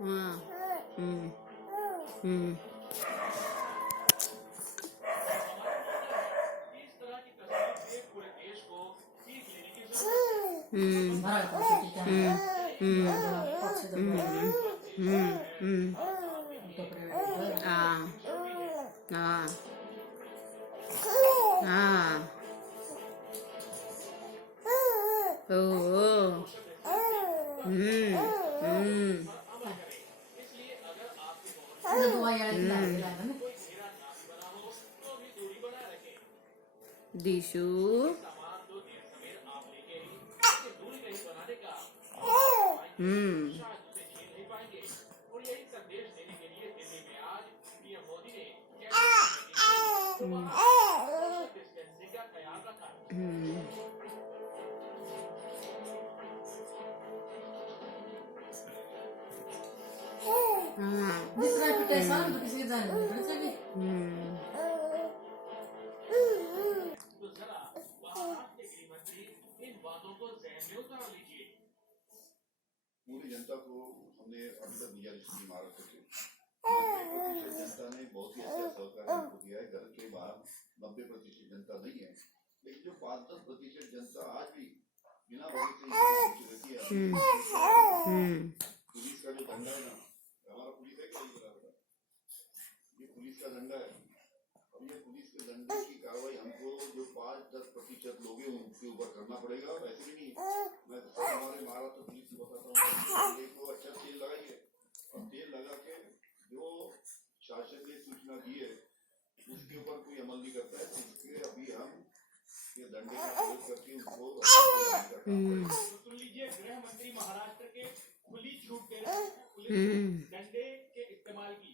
हाँ। हम्म। हम्म। हम्म। हम्म। हम्म। हम्म। हम्म। हाँ। हाँ। हाँ। ओ। हम्म। हम्म। दिशु। हम्म। हम्म। हाँ। हम्म। पूरी जनता को हमने अभी तक दिया जिसकी इमारत से 90% जनता ने बहुत ही अच्छा सहकार हमको दिया है। घर के बाहर 90% जनता नहीं है, लेकिन जो 5-10% जनता आज भी बिना वजह से रहती है। पुलिस का जो डंडा है ना, हमारा पुलिस है क्या, ये पुलिस का डंडा है। अब ये पुलिस के डंडे की कार्रवाई हमको जो 5-10% लोग हैं उनके ऊपर करना पड़ेगा। और ऐसे भी नहीं, मैं तो हमारे महाराष्ट्र पुलिस को बताता हूँ, को अच्छा तेल लगाइए और तेल लगा के जो शासन ने सूचना दी है उसके ऊपर कोई अमल नहीं करता है, इसलिए अभी हम ये डंडे का प्रयोग करके उनको सुन लीजिए। गृह मंत्री महाराष्ट्र के खुली छूट दे रहे हैं पुलिस डंडे के इस्तेमाल की।